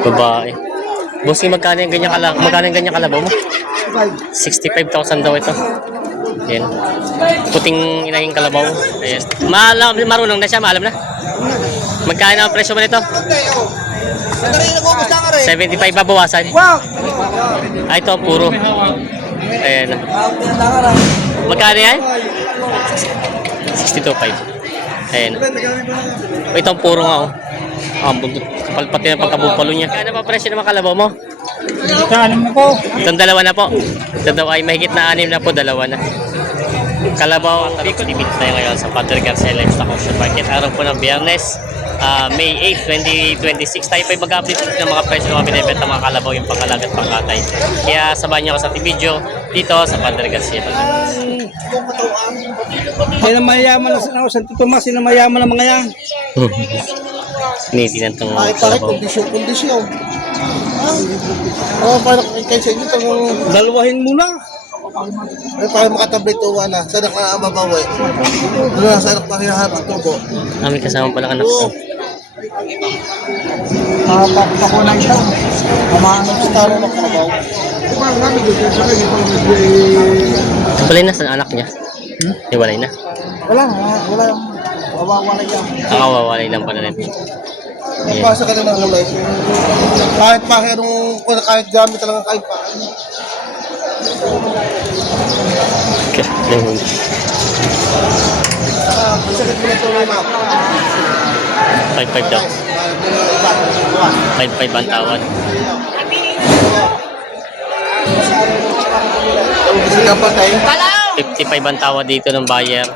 Babae. Bossing, magkano yung ganyan kalabaw mo? 65,000 daw ito. Ayan. Puting inahing kalabaw. Ayan. Marunong na siya, maalam na. Magkano ang presyo mo nito? 75 babawasan. Ah, ito ang puro. Ayan. Magkano yan? 62.5. Ayan. Ito ang puro nga, oh. Kapal pati ng pagkabupalo niya. Kano ba presyo ng mga kalabaw mo? Itong dalawa na po. Ito daw ay mahigit na 6 na po, dalawa na. Kalabaw, limit tayo ngayon sa Padre Garcia Livestock Auction Market. Araw po ng Biyernes, May 8, 2026. Tayo pa mag-update ng mga presyo ng mga binibenta mga kalabaw, yung pangalaga at pangkatay. Kaya sabahan niyo ako sa video dito sa Padre Garcia. Yan ang mayayaman na Santo Tomas, yan ang mayayaman ng mga yan. Tinitingnan itong kalabaw. Kondisyon. Paano kayo sa inyo itong... Dalawahin muna. Ay, para makatabli ito, sana ka mabawi. Sana ka hihahap ang tubo. May kasama palang anak ko. Pakunay siya. Ang staro ng kalabaw. Walay na sa anak niya. Walay na. Wala. Mawawala yan. Nakawawalay lang pala rin. Pasa ka na ng ulay. Kahit pahirong, kahit gamit talaga kahit pa. Okay. Sakit mo na ito, Lima. 5-5 daw. 5-5 ang tawad. Kasi dapat tayo. 55 ang tawad dito ng buyer.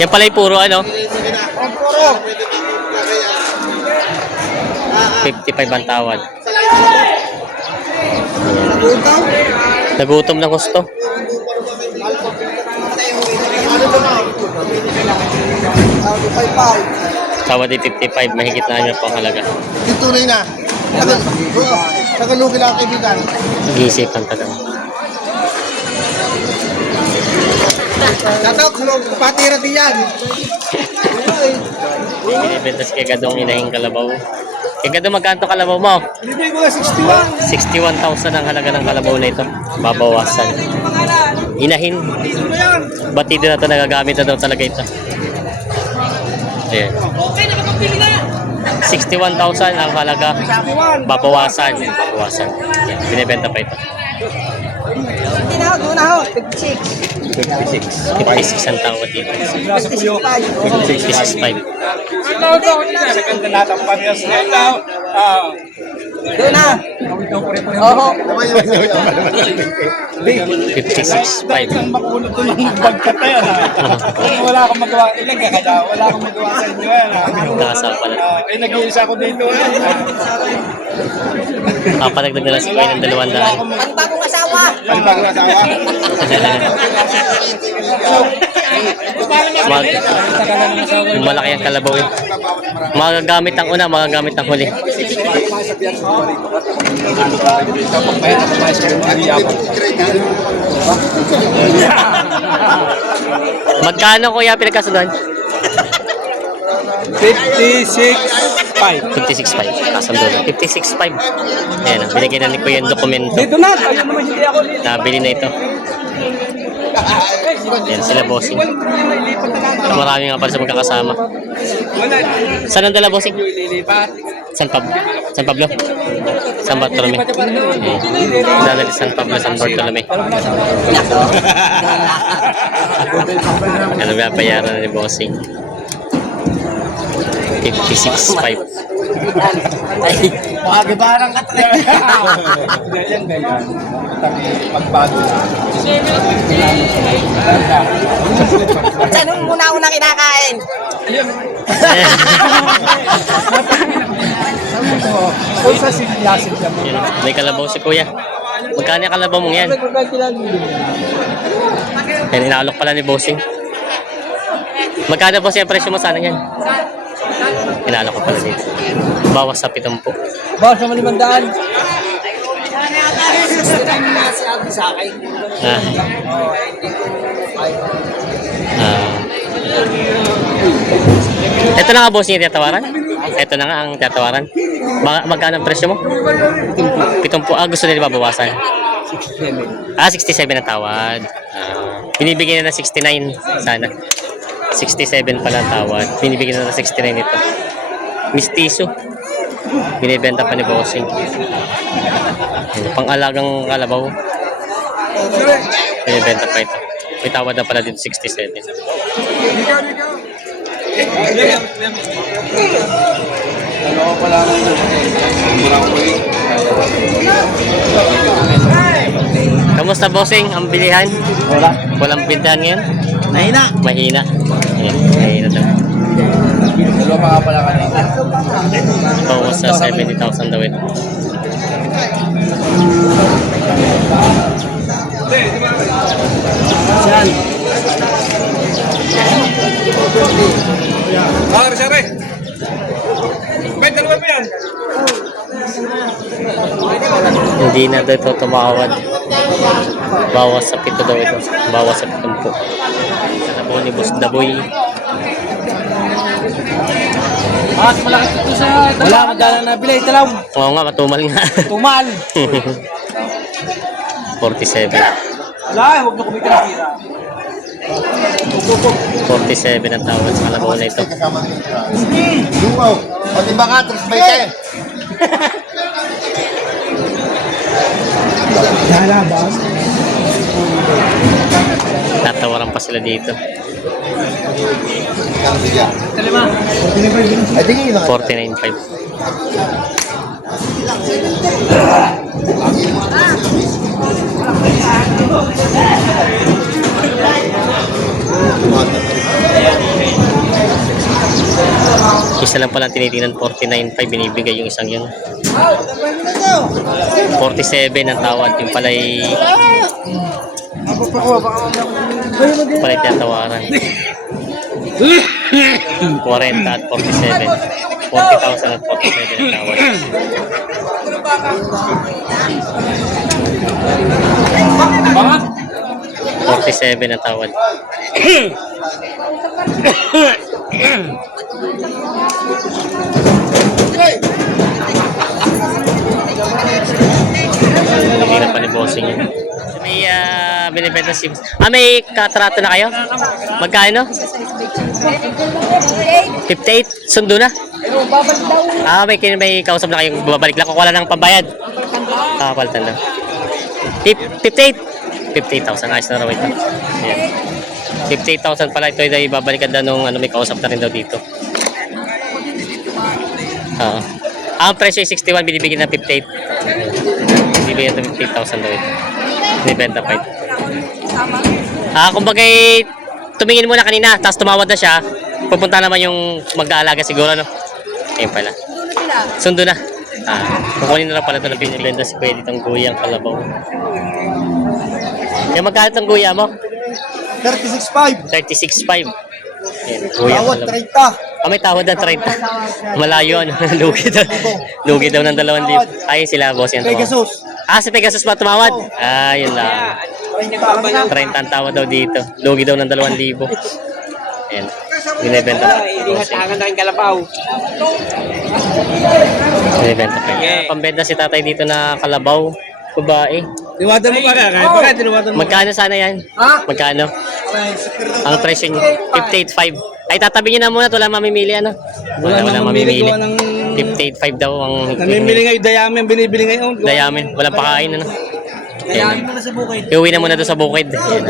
Yan pala yung puro ano? 55 ang tawad. Nagutom na gusto. Tawad ay 55, mahigit na niya pang halaga. Dito rin na. Tagalugi lang kaibigan. Nag-iisipan ka daw. Natok, patira din yan. Binibenta si Kagadong inahing kalabaw. Kagadong, magkanto kalabaw mo? Bibigay ko na 61. 61,000 ang halaga ng kalabaw na ito. Babawasan. Inahin. Batido na ito, nagagamit na daw talaga ito. Ayan. 61,000 ang halaga. Babawasan. Ayan. Binibenta pa ito. 56 ang tawad dito. 56.5. Doon na. Oo. 56.5. Makunod doon ang bagkat na yan. Wala akong magawa. Wala akong magawa sa inyo yan. Nakasama pala. Ay, nag-iisa ko dito. Papadagdag na lang si Kuya ng 200. Panibagong asawa. Malaki ang kalabaw eh. Magagamit ang una, magagamit ang huli. Magkano kuya pinagkasundan? 56.5. 56.5. Kasundo na. 56.5. Ayan, binigyan na ni Kuya yung dokumento. Dito na. Ayun naman hindi ako dito. Nabili na ito. Ayan sila bossing. Marami nga pala sa magkakasama. Saan ang dala bossing? San Pablo. San Pablo? San Bartolome. Dadali San Pablo, San Bartolome. Ano ba bayaran na ni bossing? 56.5. Ay, makagibarang ka talaga. Ganyan. Pagbago na. Saan muna ako na kinakain? Kung sa sinyasin ka mo. May kalabaw si Kuya. Magkano yung kalabaw mong yan? Yan, inaalok pala ni bossing. Magkano boss yung presyo mo sana yan? Inaalok ko pala dito. Bawas sa 70. Bawas naman 500. Ah. Ah. Ito na nga boss yung tatawaran? Ito na nga ang tatawaran. Magkano ang presyo mo? 70. Gusto nila babawasan? 67. 67 ang tawad. Binibigyan na ng 69 sana. 67 pala ang tawad. Binibigyan na ng 69 ito. Mistiso. Binibenta pa ni Bossing. Pang-alagang kalabaw. Binibenta pa ito. May tawad na pala dito 67. Ano ko pala na ito? Kamusta Bossing? Ang bilihan? Wala. Walang bintahan ngayon? Nahina. Mahina. Ayan, mahina daw. Dalawa pa nga pala kanina. Bawas sa 70,000 daw ito. Saan? Sari. May dalawa pa yan. Hindi na daw ito tumawad. Bawas sa 7 daw ito. Bawas sa 7 po. Sa tabo ni Boss Daboy. Malaki ito sa... Wala, magdala na bila. Ito lang. Oo nga, matumal nga. Tumal. 47. Wala, huwag na kumita na pira. 47 ang tawad sa kalabaw na ito. Lugaw. Pati ba ka, 320? Lalabas. Tatawaran pa sila dito. Ay, tingin lang. 49.5. Isa lang pala tinitingnan 49.5 binibigay yung isang yun. 47 ang tawad yung pala'y tinatawaran. 40 at 47. 40,000 at 47 ang tawad. Bakit? 47 ang tawad. Hindi na pa ni Bossing yun. May binibenta si... may katrato na kayo? Magkano? 58? Sundo na? May kausap na kayong babalik lang kung wala ng pambayad. Palitan lang. 58? 58,000. Ayos na raw ito. Ayan. 58,000 pala ito ay babalikan daw nung may kausap na rin daw dito. Ang presyo ay 61, binibigyan ng 58. Binibigyan ng 58,000 daw ito. Binibenta pa ito. Kumbaga tumingin muna kanina, tapos tumawad na siya. Pupunta naman yung mag-aalaga siguro, no? Ayun pala. Sundo na. Kukunin na lang pala ito na binibenta si Pwede itong guyang kalabaw. Yung magkano itong guya mo? 36.5. 36.5. Ayan, guyang Tawad, kalabaw. 30. May tawad ng 30. Malayo, ano? Lugi daw ng 2,000. Ayun sila, boss yan. Pegasus. Si Pegasus ba tumawad? Yun lang. 30 ang tawad daw dito. Lugi daw ng 2,000. Ayan. Binibenta pa. Tangan na yung kalabaw. Binibenta pa. Pambenta si tatay dito na kalabaw. Babae. Tiwadan mo pa ka. Kaya pa ka, tiwadan mo. Magkano sana yan? Magkano? Ang presyo niyo? 58.5. Ay, tatabi niyo na muna. Wala mamimili, ano? Wala mamimili. 58.5 daw ang... Namimili ngayon, dayamin, binibili ngayon. Dayamin. Walang pakain, ano? Dayamin mo na sa bukid. Iuwi na muna doon sa bukid. Ayan.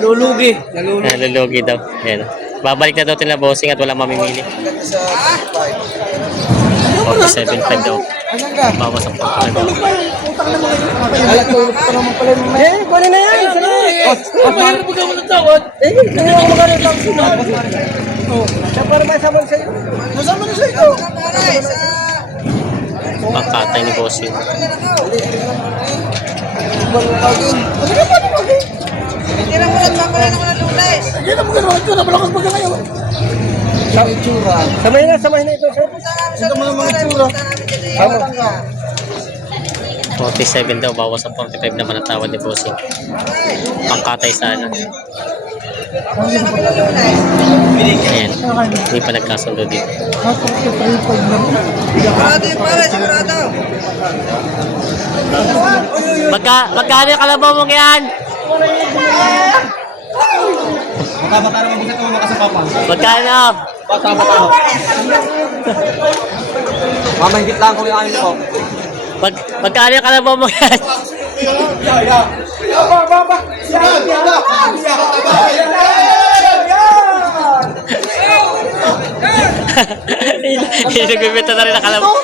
Nalulugi. Nalulugi daw. Ayan. Babalik na daw tila bossing at walang mamimili. 47.5 daw. Bawas ang 45. Kunin na yan. Mahirap mo gawin ng tawad. Hindi ako magalit lang sunod. Para may saman sa'yo. Masama na sa'yo. Pagkatay ni bossing. Hindi na mo lang makuha ng mga lulas. Hindi na mo gano'n. Ito na malakas baga ngayon. Ang itsura. Samay na ito. Ito mo ng mga itsura. 47 daw, bawas sa 45 naman ang tawad ni bossing. Pangkatay sana. Ayan. Hindi pa nagkasundo dito. Magkano yung kalabaw mo yan? Bata-bata naman bisa ito makasapapang. Magkano? Bata-bata. Mamahigit lang kung yung amin ko. Magkano yung kalabaw mo yan? Nagbibenta na rin ang kalabaw.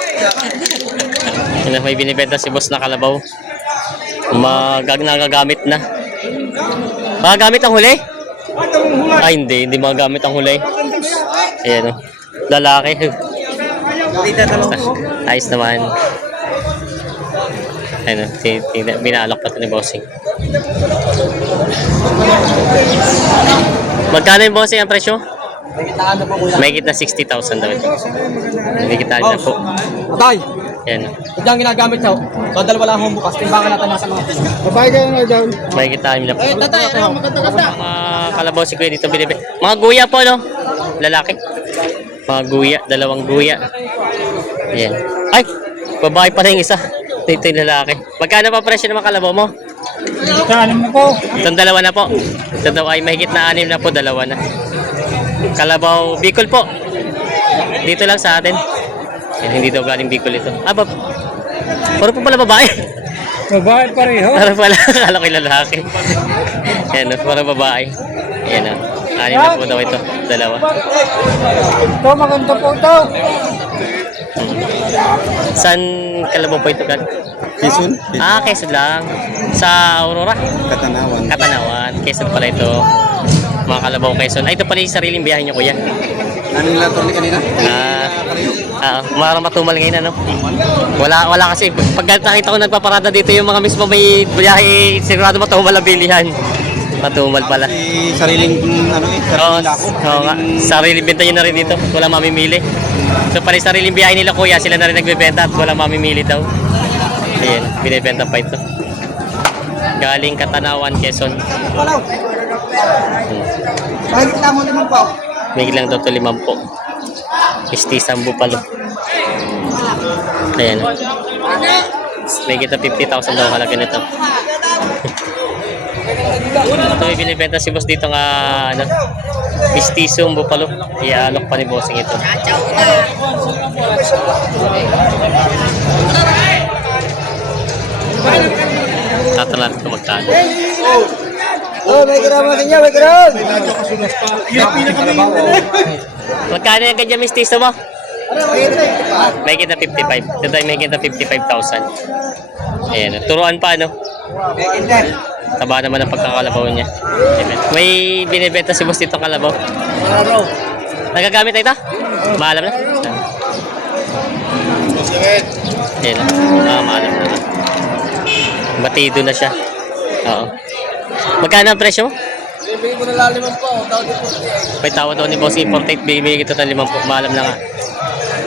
May binibenta si boss na kalabaw. Nagagamit na. Magagamit ang huli? Ay, hindi magagamit ang huli. Ayan o. Lalaki. Ayos naman. Ayan o. Binalak pa ito ni bossing. Magkano yung bossing ang presyo? May na 60,000 daw ito. May na po. Tay! Yan. Ito ang ginagamit siya. Dalawa lang akong bukas. Timbangan natin nasa mga. Babae ka nga dyan. May na po. Tatay, Mga kalabaw si kuya dito binibili. Mga guya po, no? Lalaki. Mga guya. Dalawang guya. Ayan. Ay! Babae pa na yung isa. Dito yung lalaki. Magkano pa presyo ng mga kalabaw mo? Kanin mo po. Itong dalawa na po. Ito daw ay mahigit na 6 na po. Dalawa na. Kalabaw Bicol po. Dito lang sa atin. Yan, hindi daw galing Bicol ito. Puro po pala babae. Babae pareho. Para pala. Kala ko yung lalaki. Yan, para babae. Yan o. 6 na po daw ito. Dalawa. Ito, maganda po ito. Saan kalabaw po ito galing? Quezon? Quezon lang. Sa Aurora? Katanawan. Katanawan. Quezon pala ito. Mga kalabaw Quezon. Ay, ito pala yung sariling biyahe nyo, kuya. Ano nila ito kanina? Marang matumal ngayon, ano? Wala kasi. Pag nakita ko nagpaparada dito yung mga mismo may biyahe, sigurado matumal ang bilihan. Matumal pala. Sariling, Oo, nga. Sariling benta nyo na rin dito. Wala mamimili. So, pala yung sariling biyahe nila, kuya, sila na rin nagbebenta at wala mamimili daw. Ayan, binibenta pa ito. Galing Katanawan, Quezon. Bakit lang mo naman po? May lang daw ito 5 po. Istisang bupalo. Ayan. May kita 50,000 daw halaga nito. Ito may binibenta si boss dito nga ano, pistisong bupalo. Iaalok pa ni bossing ito. Tatanong ito magkano. Oh, may kiraman sa inyo, may kiraman. Magkano yung ganyan mistiso mo? May kita 55. Ito ay may kita 55,000. Ayan, turuan pa ano? Taba naman ang pagkakalabaw niya. May binibenta si boss dito ang kalabaw. Nagagamit na ito? Maalam na? Ayan na. Maalam na. Batido na siya. Oo. Magkano ang presyo mo? Bibigyan mo na 5 po. May tawad daw ni boss importate. Bibigyan kita ng 5 po. Maalam na nga.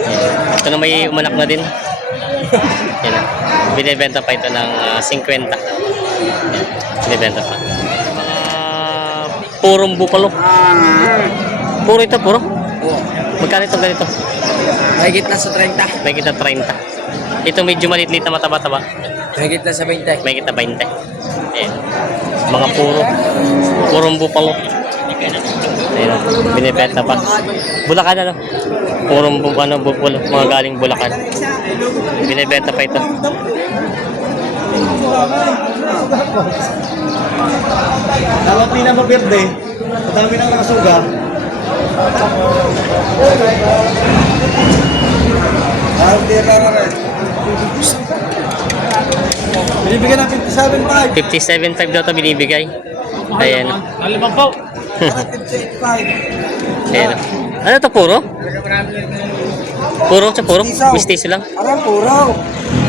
Ayan. Ito na may umanak na din. Ayan na. Binibenta pa ito ng 50. Binibenta pa. Purong bupalo. Puro ito, puro? Magkano ito ganito? Mahigit na sa 30. May kita 30. Ito medyo maliit-liit na mataba-taba. Mahigit na sa 20. May kita 20. Ayan. Mga purong bupalo. Ayan. Binibenta pa. Bulacan ano? Purong bupalo. Mga galing Bulacan. Binibenta pa ito. Dapat hindi na mabirde. Madami nang nakasuga. Binibigyan ng 57.5. 57.5 daw ito binibigay. Ayan. Alimang po. 58.5. Ayan. Ano ito, puro? Puro sa puro? Mistiso lang. Parang puro.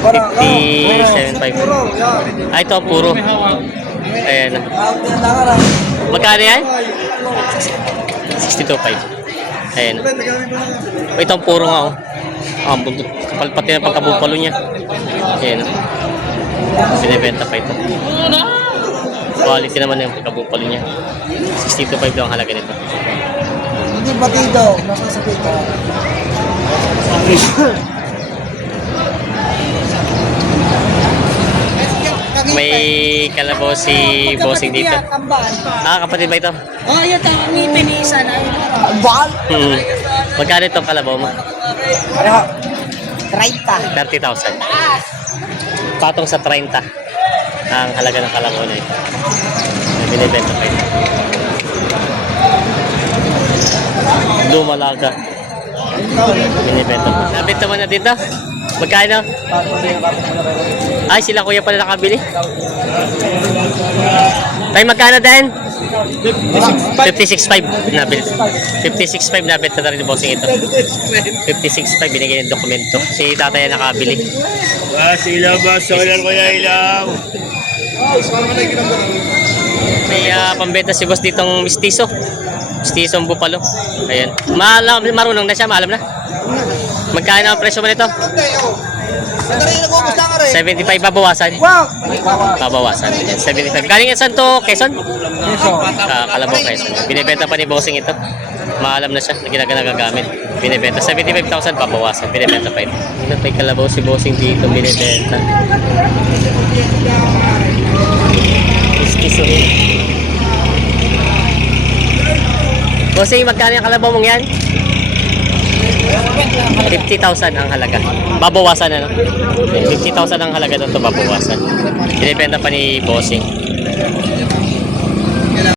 57.5. Ah, ito puro. Ayan. Magkano yan? 62.5. Ayan. O, ito ang puro nga, oh. Ah, bundot. Kapal pati na pagkabupalo niya. Ayan. Binibenta pa ito. Quality naman yung kabupalo niya. 62.5 lang ang halaga nito. Hindi batido. Nakasakit ka. May kalabaw si bossing dito. Kapatid ba ito? Oh, yun ang ngipin ni isa na. Bal! Magkano itong kalabaw mo? 30. 30,000. Patong sa 30 ang halaga ng kalabaw na ito. Binibenta pa ito. Lumalaga. Binibenta pa. Nabenta mo na dito? Magkano? Ay, sila kuya pala nakabili. Tay, magkano din? 56.5 nabili. 56.5 nabenta na rin yung bossing ito. 56.5 binigay ng dokumento. Si tatay ang nakabili. Ilaw ba? Solar ko na ilaw. May pambenta si boss ditong mistiso. Mistiso ang bupalo. Ayan. Marunong na siya, maalam na. Magkano ang presyo mo nito? 75 babawasan. Babawasan. Ayan, 75. Galing yan saan to? Quezon? Kalabaw Quezon. Binibenta pa ni bossing ito. Maalam na siya na ginagamit. Binibenta. 75,000 babawasan. Binibenta pa ito. May kalabaw si bossing dito. Binibenta. Iskiso rin. Bossing, magkano yung kalabaw mong yan? 50,000 ang halaga. Babawasan na, no? 50,000 ang halaga doon to babawasan. Binibenta pa ni bossing.